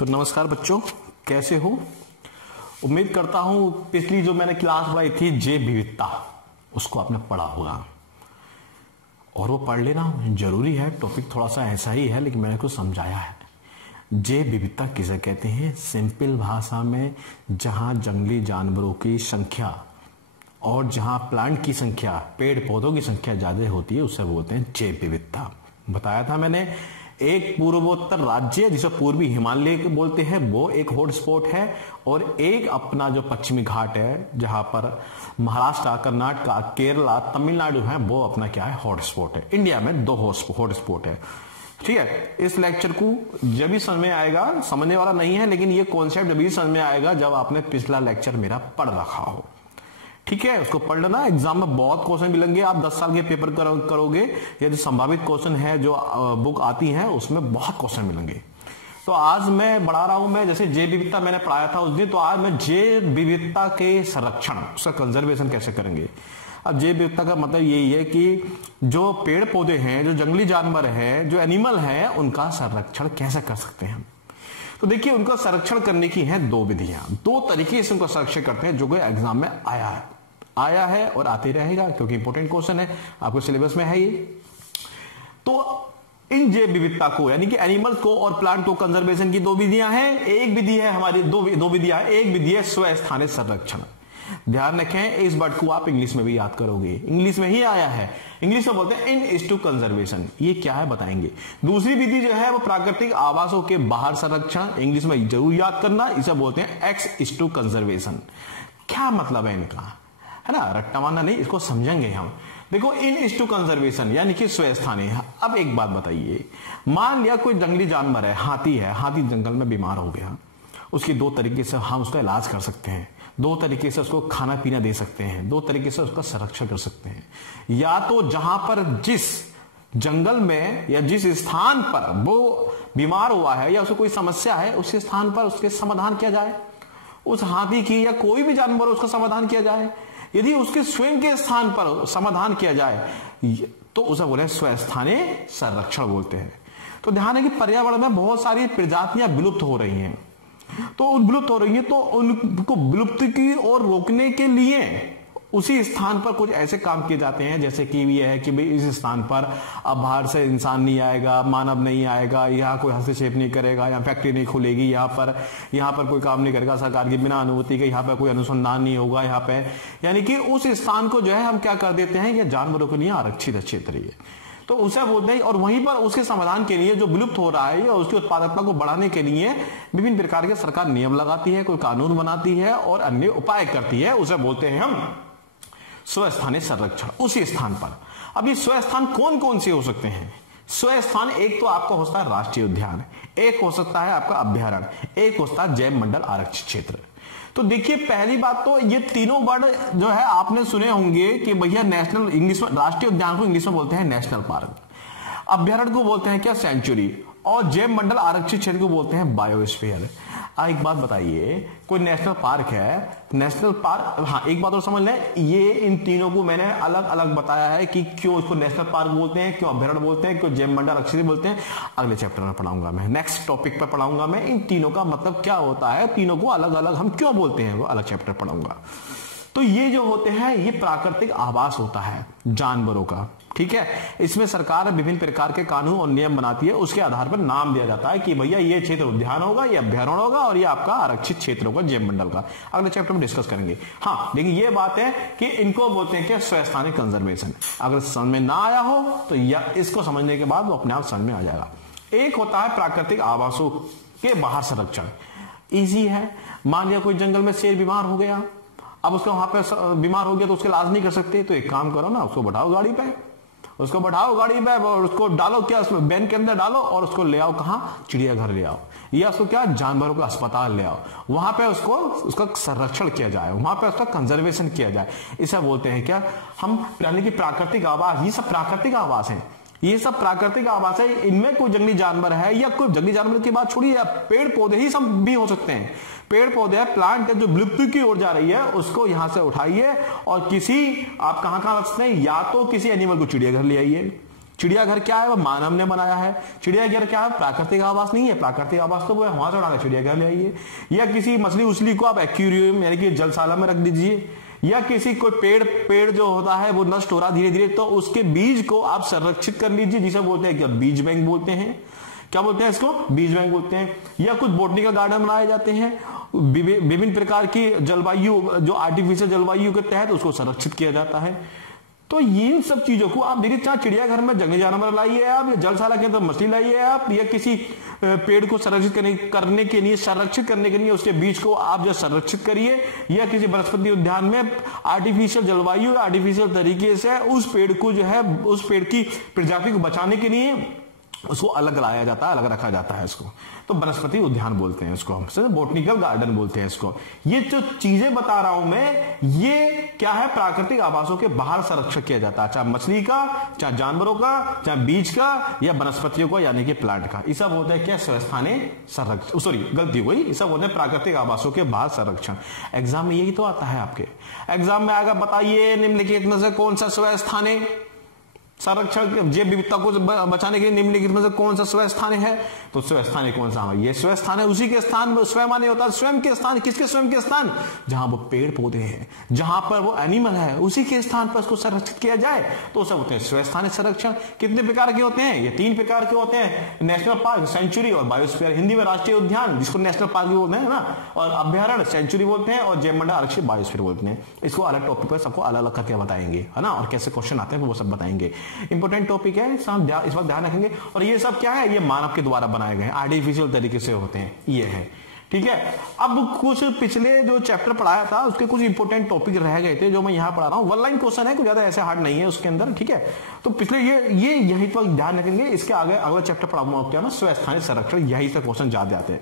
तो नमस्कार बच्चों, कैसे हो? उम्मीद करता हूं पिछली जो मैंने क्लास पढ़ाई थी जैव विविधता, उसको आपने पढ़ा होगा और वो पढ़ लेना जरूरी है। टॉपिक थोड़ा सा ऐसा ही है लेकिन मैंने कुछ समझाया है। जैव विविधता किसे कहते हैं? सिंपल भाषा में जहां जंगली जानवरों की संख्या और जहां प्लांट की संख्या, पेड़ पौधों की संख्या ज्यादा होती है उसे बोलते हैं जैव विविधता। बताया था मैंने, एक पूर्वोत्तर राज्य जिसे पूर्वी हिमालय बोलते हैं वो एक हॉटस्पॉट है, और एक अपना जो पश्चिमी घाट है जहां पर महाराष्ट्र, कर्नाटक, केरला, तमिलनाडु है, वो अपना क्या है? हॉटस्पॉट है। इंडिया में 2 हॉटस्पॉट है। ठीक है, इस लेक्चर को जब भी समझ में आएगा, समझने वाला नहीं है लेकिन ये कॉन्सेप्ट जब भी समझ में आएगा जब आपने पिछला लेक्चर मेरा पढ़ रखा हो। ठीक है, उसको पढ़ लेना। एग्जाम में बहुत क्वेश्चन मिलेंगे। आप 10 साल के पेपर करोगे, ये जो संभावित क्वेश्चन है जो बुक आती है उसमें बहुत क्वेश्चन मिलेंगे। तो आज मैं बढ़ा रहा हूं, मैं जैसे जैव विविधता मैंने पढ़ाया था उस दिन, तो आज मैं जैव विविधता के संरक्षण, उसका कंजर्वेशन कैसे करेंगे। अब जैव विविधता का मतलब यही है कि जो पेड़ पौधे हैं, जो जंगली जानवर है, जो एनिमल है, उनका संरक्षण कैसे कर सकते हैं हम। तो देखिए, उनका संरक्षण करने की है 2 विधियां, 2 तरीके से उनका संरक्षण करते हैं जो कि एग्जाम में आया है और आते रहेगा क्योंकि इंपॉर्टेंट क्वेश्चन है, आपको सिलेबस में है ये। तो इन जैव विविधता को यानी कि एनिमल्स को और प्लांट को कंजर्वेशन की 2 विधियां हैं। एक विधि है हमारी, दो विधियां, एक विधि है स्वस्थानिक संरक्षण। ध्यान रखें, इस वर्ड को आप इंग्लिश में भी याद करोगे, इंग्लिश में ही आया है। इंग्लिश में बोलते हैं इन स्टू कंजर्वेशन। ये क्या है बताएंगे। दूसरी विधि जो है वो प्राकृतिक आवासों के बाहर संरक्षण, इंग्लिश में जरूर याद करना, इसे बोलते हैं एक्स स्टू कंजर्वेशन। क्या मतलब है इनका, है ना, रट्टामाना नहीं, इसको समझेंगे हम। देखो, इन स्टू कंजर्वेशन यानी कि स्वस्थानीय। अब एक बात बताइए, मान लिया कोई जंगली जानवर है, हाथी है, हाथी जंगल में बीमार हो गया, उसकी 2 तरीके से हम उसका इलाज कर सकते हैं, 2 तरीके से उसको खाना पीना दे सकते हैं, 2 तरीके से उसका संरक्षण कर सकते हैं। या तो जहां पर जिस जंगल में या जिस स्थान पर वो बीमार हुआ है या उसको कोई समस्या है, उस स्थान पर उसके समाधान किया जाए, उस हाथी की या कोई भी जानवर उसका समाधान किया जाए। यदि उसके स्वयं के स्थान पर समाधान किया जाए तो उसे बोले स्वस्थानीय संरक्षण बोलते हैं। तो ध्यान है कि पर्यावरण में बहुत सारी प्रजातियां विलुप्त हो रही हैं, तो विलुप्त हो रही है, तो उनको विलुप्त की और रोकने के लिए उसी स्थान पर कुछ ऐसे काम किए जाते हैं, जैसे कि ये है कि भाई इस स्थान पर अब बाहर से इंसान नहीं आएगा, मानव नहीं आएगा, यहाँ कोई हस्तक्षेप नहीं करेगा, यहाँ फैक्ट्री नहीं खुलेगी, यहाँ पर कोई काम नहीं करेगा सरकार की बिना अनुमति के, यहाँ पर कोई अनुसंधान नहीं होगा यहाँ पे। यानी कि उस स्थान को जो है हम क्या कर देते हैं, ये जानवरों के लिए आरक्षित क्षेत्र है, तो उसे बोलते हैं। और वहीं पर उसके समाधान के लिए जो विलुप्त हो रहा है और उसकी उत्पादकता को बढ़ाने के लिए विभिन्न प्रकार के सरकार नियम लगाती है, कोई कानून बनाती है और अन्य उपाय करती है, उसे बोलते हैं हम स्वस्थानीय संरक्षण उसी स्थान पर। अब ये स्वस्थान कौन कौन से हो सकते हैं? स्वस्थान एक तो आपका हो सकता है राष्ट्रीय उद्यान, एक हो सकता है आपका अभ्यारण्य, एक हो सकता है जैव मंडल आरक्षित क्षेत्र। तो देखिए, पहली बात तो ये तीनों वर्ड जो है आपने सुने होंगे कि भैया नेशनल, इंग्लिश में राष्ट्रीय उद्यान को इंग्लिश में बोलते हैं नेशनल पार्क, अभ्यारण्य को बोलते हैं क्या? सेंचुरी, और जैव मंडल आरक्षित क्षेत्र को बोलते हैं बायोस्फीयर। एक बात बताइए, कोई नेशनल पार्क है, नेशनल पार्क, हाँ एक बात और समझ लें, ये इन तीनों को मैंने अलग अलग बताया है कि क्यों इसको नेशनल पार्क बोलते हैं, क्यों अभ्यारण्य बोलते हैं, क्यों जैव मंडल आरक्षित बोलते हैं। अगले चैप्टर में पढ़ाऊंगा मैं, नेक्स्ट टॉपिक पर पढ़ाऊंगा मैं, इन तीनों का मतलब क्या होता है, तीनों को अलग अलग हम क्यों बोलते हैं वो अलग चैप्टर पढ़ाऊंगा। तो ये जो होते हैं ये प्राकृतिक आवास होता है जानवरों का। ठीक है, इसमें सरकार विभिन्न प्रकार के कानून और नियम बनाती है, उसके आधार पर नाम दिया जाता है कि भैया ये क्षेत्र उद्यान होगा, ये अभ्यारण्य होगा और ये आपका आरक्षित क्षेत्र होगा जैव मंडल का। अगले चैप्टर में डिस्कस करेंगे। हाँ लेकिन ये बात है कि इनको बोलते हैं क्या? स्वस्थानिक कंजर्वेशन। अगर समझ में ना आया हो तो या इसको समझने के बाद वो अपने आप समझ में आ जाएगा। एक होता है प्राकृतिक आवासों के बाहर संरक्षण, ईजी है। मान लिया कोई जंगल में शेर बीमार हो गया, अब उसको वहां पे बीमार हो गया तो उसका इलाज नहीं कर सकते, तो एक काम करो ना, उसको बैठाओ गाड़ी पे, उसको बैठाओ गाड़ी पे और उसको डालो क्या उसमें वैन के अंदर डालो और उसको ले आओ कहां? चिड़ियाघर ले आओ, या उसको क्या जानवरों का अस्पताल ले आओ, वहां पे उसको उसका संरक्षण किया जाए, वहां पे उसका कंजर्वेशन किया जाए। इसे बोलते हैं क्या हम? यानी कि प्राकृतिक आवास। ये सब प्राकृतिक आवास है, ये सब प्राकृतिक आवास है। इनमें कोई जंगली जानवर है या कोई जंगली जानवर की बात छोड़िए, पेड़ पौधे ही सब भी हो सकते हैं। पेड़ पौधे है, प्लांट है जो विलुप्ति की ओर जा रही है, उसको यहां से उठाइए और किसी आप कहां रख सकते हैं, या तो किसी एनिमल को चिड़ियाघर ले आइए, चिड़ियाघर क्या है? वो मानव ने बनाया है। चिड़ियाघर क्या है? प्राकृतिक आवास नहीं है। प्राकृतिक आवास तो वो वहां से उड़ा के चिड़ियाघर ले आइए। या किसी मछली उछली को आप एक्वेरियम यानी कि जलशाला में रख दीजिए, या किसी कोई पेड़ जो होता है वो नष्ट हो रहा धीरे धीरे, तो उसके बीज को आप संरक्षित कर लीजिए, जिसे बोलते हैं क्या? बीज बैंक बोलते हैं। क्या बोलते हैं इसको? बीज बैंक बोलते हैं। या कुछ बॉटनिकल गार्डन बनाए जाते हैं, विभिन्न प्रकार की जलवायु जो आर्टिफिशियल जलवायु के तहत उसको संरक्षित किया जाता है। तो ये सब चीजों को आप देखिए, चाहे चिड़ियाघर में जंगली जानवर लाइए आप, या जलशाला के अंदर मछली लाइए आप, या किसी पेड़ को संरक्षित करने के लिए संरक्षित करने के लिए उसके बीज को आप जो संरक्षित करिए, या किसी वनस्पति उद्यान में आर्टिफिशियल जलवायु आर्टिफिशियल तरीके से उस पेड़ को जो है उस पेड़ की प्रजाति को बचाने के लिए उसको अलग लाया जाता है, अलग रखा जाता है। इसको तो वनस्पति उद्यान बोलते हैं, इसको हम बॉटनिकल गार्डन बोलते हैं इसको। ये जो चीजें बता रहा हूं मैं, ये क्या है? प्राकृतिक आवासों के बाहर संरक्षण किया जाता है, चाहे मछली का, चाहे जानवरों का, चाहे बीज का, या वनस्पतियों का यानी कि प्लांट का। ये सब होता है क्या? स्वस्थानीय संरक्षण, सॉरी गलती हुई, ये सब होते हैं प्राकृतिक आवासों के बाहर संरक्षण। एग्जाम में यही तो आता है आपके। एग्जाम में आएगा, बताइए निम्नलिखित में से कौन सा स्वस्थानीय संरक्षण जैव विविधता को बचाने के लिए निम्नलिखित में से कौन सा स्वस्थानीय है? तो स्वस्थानीय कौन सा है? ये स्वस्थानीय उसी के स्थान स्वयं माने होता है। स्वयं के स्थान, किसके स्वयं के स्थान? जहां वो पेड़ पौधे हैं, जहां पर वो एनिमल है, उसी के स्थान पर उसको संरक्षित किया जाए तो सब होते हैं स्वस्थानीय संरक्षण। कितने प्रकार के होते हैं? ये 3 प्रकार के होते हैं, नेशनल पार्क, सेंचुरी और बायोस्फीयर। हिंदी में राष्ट्रीय उद्यान, जिसको नेशनल पार्क भी बोलते हैं ना, और अभ्यारण्य सेंचुरी बोलते हैं, और जैव मंडल आरक्षित बायोस्फीयर बोलते हैं। इसको अलग टॉपिक पर सबको अलग अलग करके बताएंगे, है ना, और कैसे क्वेश्चन आते हैं वो सब बताएंगे। इंपॉर्टेंट टॉपिक है, इस वक्त ध्यान रखेंगे। और ये सब क्या है? ये मानव के द्वारा बनाए गए आर्टिफिशियल तरीके से होते हैं, ये है। ठीक है। अब कुछ पिछले जो चैप्टर पढ़ाया था उसके कुछ इंपॉर्टेंट टॉपिक रह गए थे जो मैं यहां पढ़ा रहा हूं। 1 लाइन क्वेश्चन है, कुछ ज्यादा ऐसे हार्ड नहीं है उसके अंदर। ठीक है, तो पिछले ये यही पर ध्यान रखेंगे। इसके आगे अगला चैप्टर पढ़ाऊंगा क्या ना, स्वस्थानीय संरक्षण। यही से क्वेश्चन ज्यादा आते हैं,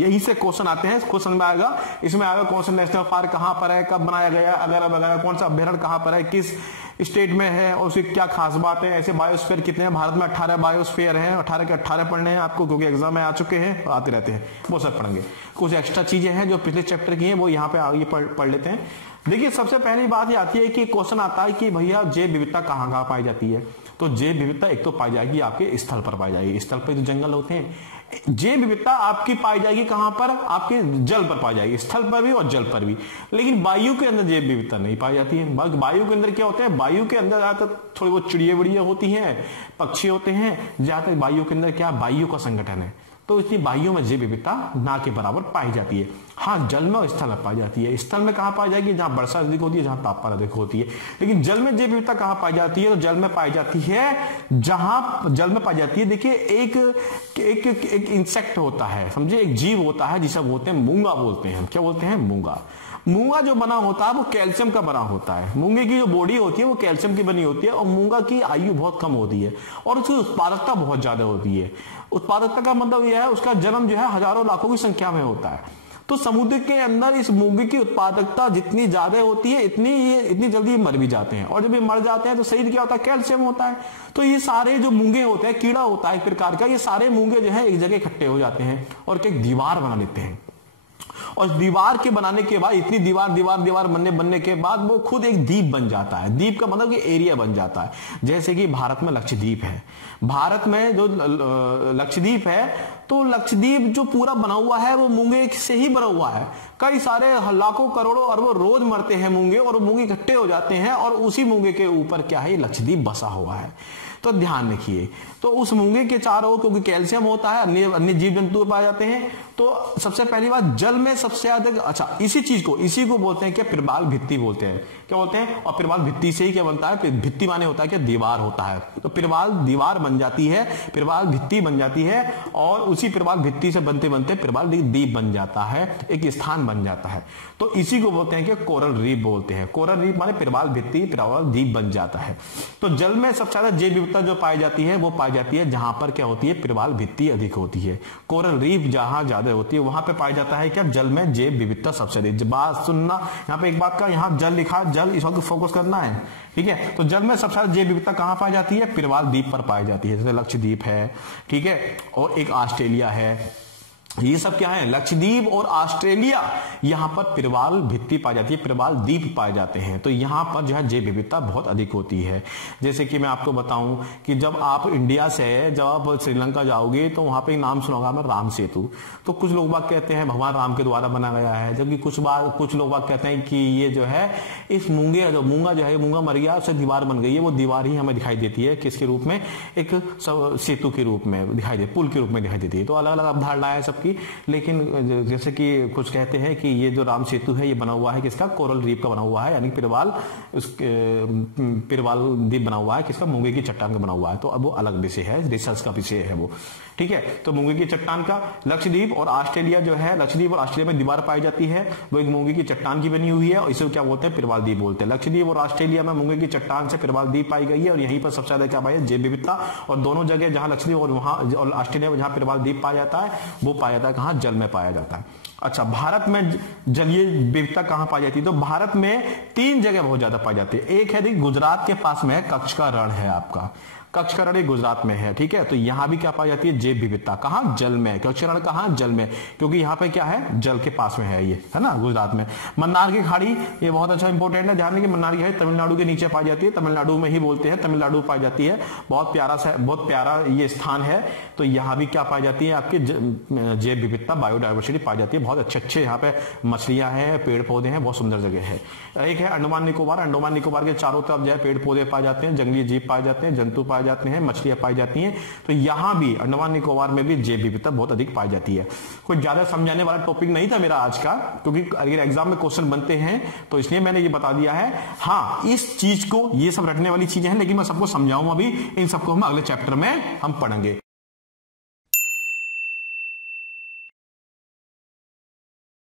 यही से क्वेश्चन आते हैं। क्वेश्चन में आएगा, इसमें आएगा कौन सा नेशनल पार्क कहां पर है, कब बनाया गया, अगर वगैरह, कौन सा अभ्यारण्य कहां पर है, किस स्टेट में है और उसकी क्या खास बात है। ऐसे बायोस्फीयर कितने हैं? भारत में 18 बायोस्फीयर हैं। 18 के 18 पढ़ने हैं आपको, क्योंकि एग्जाम में आ चुके हैं और आते रहते हैं, वो सब पढ़ेंगे। कुछ एक्स्ट्रा चीजें हैं जो पिछले चैप्टर की हैं वो यहाँ पे आगे पढ़ लेते हैं। देखिए, सबसे पहली बात ये आती है कि क्वेश्चन आता है कि भैया जैव विविधता कहाँ कहाँ पाई जाती है। तो जैव विविधता एक तो पाई जाएगी आपके स्थल पर पाई जाएगी, स्थल पर जो जंगल होते हैं। जैव विविधता आपकी पाई जाएगी कहां पर? आपके जल पर पाई जाएगी, स्थल पर भी और जल पर भी। लेकिन वायु के अंदर जैव विविधता नहीं पाई जाती है। वायु के अंदर क्या होता है? वायु के अंदर ज्यादातर थोड़ी बहुत चिड़िया विड़िया होती हैं, पक्षी होते हैं। ज्यादातर वायु के अंदर क्या? वायु का संगठन है, तो इसलिए वायु में जैव विविधता ना के बराबर पाई जाती है। हाँ, जल में और स्थल में पाई जाती है। स्थल में कहां पाई जाएगी? जहां वर्षा अधिक होती है, जहां तापमान अधिक होती है। लेकिन जल में जैव विविधता कहां पाई जाती है? तो जल में पाई जाती है जहां जल में पाई जाती है। देखिए, एक इंसेक्ट होता है, समझे, एक जीव होता है जिसे बोलते हैं मूंगा बोलते हैं। क्या बोलते हैं? मूंगा। मूंगा जो बना होता है वो कैल्शियम का बना होता है। मूंगे की जो बॉडी होती है वो कैल्शियम की बनी होती है, और मूंगा की आयु बहुत कम होती है और उसकी उत्पादकता बहुत ज्यादा होती है। उत्पादकता का मतलब यह है उसका जन्म जो है हजारों लाखों की संख्या में होता है। तो समुद्र के अंदर इस मूंगे की उत्पादकता जितनी ज्यादा होती है इतनी जल्दी मर भी जाते हैं, और जब ये मर जाते हैं तो शरीर क्या होता है? कैल्शियम होता है। तो ये सारे जो मूंगे होते हैं, कीड़ा होता है एक प्रकार का, ये सारे मूंगे जो है एक जगह इकट्ठे हो जाते हैं और एक दीवार बना लेते हैं। और दीवार के बनाने के बाद, इतनी दीवार बनने के बाद वो खुद एक द्वीप बन जाता है। द्वीप का मतलब कि एरिया बन जाता है। जैसे कि भारत में लक्षद्वीप है। भारत में जो लक्षद्वीप है, तो लक्षद्वीप जो पूरा बना हुआ है वो मूंगे से ही बना हुआ है। कई सारे लाखों करोड़ों अरबों रोज मरते हैं मूंगे, और मूंगे इकट्ठे हो जाते हैं, और उसी मूंगे के ऊपर क्या है? लक्षद्वीप बसा हुआ है। तो ध्यान रखिए, तो उस मूंगे के चारों, क्योंकि कैल्शियम होता है, अन्य जीव जंतु पाए जाते हैं। तो सबसे पहली बात, जल में सबसे अधिक, अच्छा, इसी को बोलते हैं क्या? प्रवाल भित्ति बोलते हैं। क्या बोलते हैं? और प्रवाल भित्ति से ही क्या बनता है? भित्ति माने होता है क्या? दीवार होता है। तो प्रवाल दीवार बन जाती है, प्रवाल भित्ति बन जाती है, और उसी प्रवाल भित्ति से बनते बनते प्रवाल द्वीप बन जाता है, एक स्थान बन जाता है। तो इसी को बोलते हैं कि कोरल रीफ बोलते हैं। कोरल रीफ माने प्रवाल भित्ति, प्रवाल द्वीप बन जाता है। तो जल में सबसे ज्यादा जैव विविधता जो पाई जाती है वो पाई जाती है जहां पर क्या होती है? प्रवाल भित्ति अधिक होती है। कोरल रीफ जहां ज्यादा होती है वहां पे पाया जाता है क्या? जल में जैव विविधता सबसे अधिक। बात सुनना, यहाँ पे एक बात का, यहाँ जल लिखा, जल, इस वक्त फोकस करना है। ठीक है, तो जल में सबसे ज्यादा जैव विविधता कहां पाई जाती है? प्रवाल द्वीप पर पाई जाती है, जैसे लक्षद्वीप है, ठीक है, और एक ऑस्ट्रेलिया है, ये सब क्या है, लक्षद्वीप और ऑस्ट्रेलिया, यहां पर प्रवाल भित्ति पाई जाती है, प्रवाल द्वीप पाए जाते हैं। तो यहां पर जो है जैव विविधता बहुत अधिक होती है। जैसे कि मैं आपको बताऊं कि जब आप इंडिया से जब आप श्रीलंका जाओगे तो वहां पे नाम सुना होगा राम सेतु। तो कुछ लोग बाग कहते हैं भगवान राम के द्वारा बना गया है, जबकि कुछ लोग बाग कहते हैं कि ये जो है इस मूंगा जो है मूंगा मर गया, उससे दीवार बन गई है, वो दीवार ही हमें दिखाई देती है किसके रूप में, एक सेतु के रूप में दिखाई दे, पुल के रूप में दिखाई देती है। तो अलग अलग अवधारणाएं है सबकी, लेकिन जैसे कि कुछ कहते हैं कि ये जो राम सेतु है ये बना हुआ है किसका, कोरल रीफ का बना हुआ है, यानी प्रवाल द्वीप बना हुआ है किसका, मूंगे की चट्टान का बना हुआ है। तो अब वो अलग विषय है, रिसर्च का विषय है वो, ठीक है। तो मूंगे की चट्टान का लक्षद्वीप और ऑस्ट्रेलिया जो है, लक्षद्वीप और ऑस्ट्रेलिया में दीवार पाई जाती है, वो एक मूंगे की चट्टान की बनी हुई है और इसे क्या बोलते हैं, प्रवाल द्वीप बोलते हैं। लक्षद्वीप और ऑस्ट्रेलिया में मूंगे की चट्टान से प्रवाल द्वीप पाई गई है और यहीं पर सबसे ज्यादा क्या पाई है, जैव विविधता। और दोनों जगह जहां लक्षद्वीप और वहां और ऑस्ट्रेलिया में जहां प्रवाल द्वीप पाया जाता है वो पाया जाता है कहां, जल में पाया जाता है। अच्छा, भारत में जलीय विविधता कहां पाई जाती है, तो भारत में 3 जगह बहुत ज्यादा पाई जाती है। एक है गुजरात के पास में है, कच्छ का रण है आपका, कच्छ का रण गुजरात में है, ठीक है। तो यहां भी क्या पाई जाती है, जैव विविधता, कहां, जल में। कच्छ रण कहां, जल में, क्योंकि यहां पे क्या है, जल के पास में है ये, है ना, गुजरात में। मन्नार की खाड़ी, ये बहुत अच्छा इंपॉर्टेंट है, ध्यान रखिए, मन्नार की खाड़ी तमिलनाडु के नीचे पाई जाती है, तमिलनाडु में ही बोलते हैं, तमिलनाडु पाई जाती है। बहुत प्यारा ये स्थान है। तो यहां भी क्या पाई जाती है, आपकी जैव विविधता, बायोडायवर्सिटी पाई जाती है। बहुत अच्छे यहाँ पे मछलियां हैं, पेड़ पौधे हैं, बहुत सुंदर जगह है। एक है अंडमान निकोबार, अंडमान निकोबार के चारों तरफ जो है पेड़ पौधे पाए जाते हैं, जंगली जीव पाए जाते हैं, जंतु पाए जाते हैं, मछलियां पाई जाती हैं। तो यहां भी अंडमान निकोबार में भी जैव विविधता बहुत अधिक पाई जाती है। कोई ज्यादा समझाने वाला टॉपिक नहीं था मेरा आज का, क्योंकि अगर एग्जाम में क्वेश्चन बनते हैं तो इसलिए मैंने ये बता दिया है। हाँ, इस चीज को, ये सब रटने वाली चीजें हैं, लेकिन मैं सबको समझाऊंगा अभी, इन सबको हम अगले चैप्टर में हम पढ़ेंगे।